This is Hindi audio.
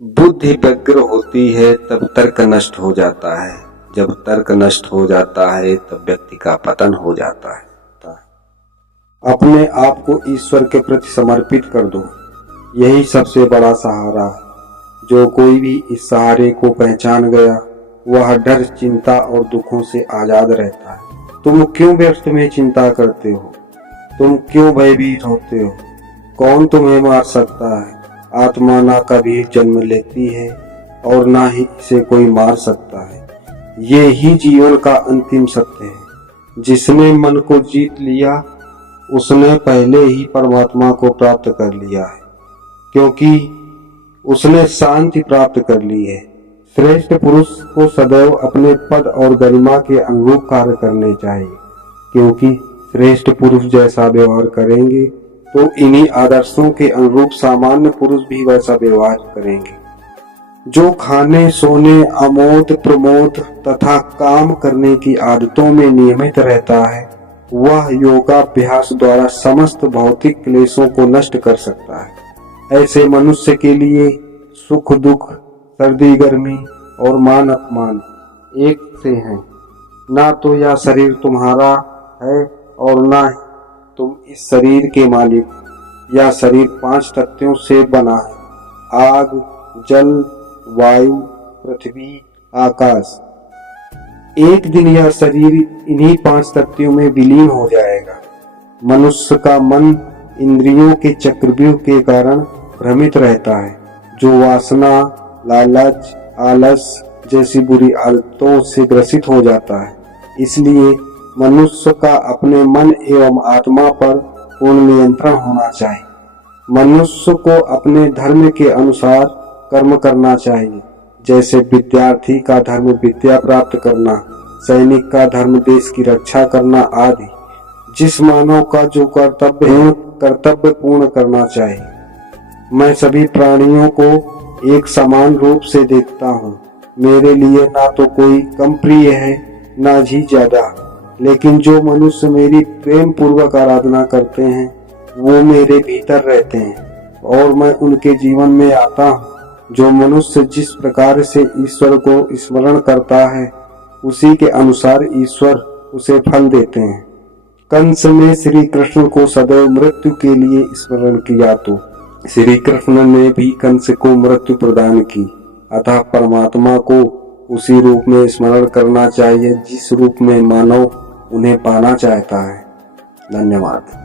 बुद्धि व्यग्र होती है तब तर्क नष्ट हो जाता है, जब तर्क नष्ट हो जाता है तब व्यक्ति का पतन हो जाता है। अपने आप को ईश्वर के प्रति समर्पित कर दो, यही सबसे बड़ा सहारा है। जो कोई भी इस सहारे को पहचान गया वह डर, चिंता और दुखों से आजाद रहता है। तुम क्यों व्यर्थ में चिंता करते हो? तुम क्यों भयभीत होते हो? कौन तुम्हें मार सकता है? आत्मा ना कभी जन्म लेती है और ना ही इसे कोई मार सकता है। ये ही जीवन का अंतिम सत्य है। जिसने मन को जीत लिया उसने पहले ही परमात्मा को प्राप्त कर लिया है, क्योंकि उसने शांति प्राप्त कर ली है। श्रेष्ठ पुरुष को सदैव अपने पद और गरिमा के अनुरूप कार्य करने चाहिए, क्योंकि श्रेष्ठ पुरुष जैसा व्यवहार करेंगे तो इन्हीं आदर्शों के अनुरूप सामान्य पुरुष भी वैसा व्यवहार करेंगे। जो खाने, सोने, आमोद प्रमोद तथा काम करने की आदतों में नियमित रहता है वह योगाभ्यास द्वारा समस्त भौतिक क्लेशों को नष्ट कर सकता है। ऐसे मनुष्य के लिए सुख दुख, सर्दी गर्मी और मान अपमान एक से हैं। ना तो यह शरीर तुम्हारा है और ना ही तुम इस शरीर के मालिक। यह शरीर 5 तत्वों से बना है: आग, जल, वायु, पृथ्वी, आकाश। एक दिन यह शरीर इन्हीं 5 तत्वों में विलीन हो जाएगा। मनुष्य का मन इंद्रियों के चक्रव्यूह के कारण भ्रमित रहता है, जो वासना, लालच, आलस जैसी बुरी आदतों से ग्रसित हो जाता है। इसलिए मनुष्य का अपने मन एवं आत्मा पर पूर्ण नियंत्रण होना चाहिए। मनुष्य को अपने धर्म के अनुसार कर्म करना चाहिए, जैसे विद्यार्थी का धर्म विद्या प्राप्त करना, सैनिक का धर्म देश की रक्षा करना आदि। जिस मानव का जो कर्तव्य है कर्तव्य पूर्ण करना चाहिए। मैं सभी प्राणियों को एक समान रूप से देखता हूँ। मेरे लिए ना तो कोई कम प्रिय है ना ही ज्यादा, लेकिन जो मनुष्य मेरी प्रेम पूर्वक आराधना करते हैं वो मेरे भीतर रहते हैं और मैं उनके जीवन में आता हूँ। जो मनुष्य जिस प्रकार से ईश्वर को स्मरण करता है उसी के अनुसार ईश्वर उसे फल देते हैं। कंस ने श्री कृष्ण को सदैव मृत्यु के लिए स्मरण किया तो श्री कृष्ण ने भी कंस को मृत्यु प्रदान की। अतः परमात्मा को उसी रूप में स्मरण करना चाहिए जिस रूप में मानव उन्हें पाना चाहता है। धन्यवाद।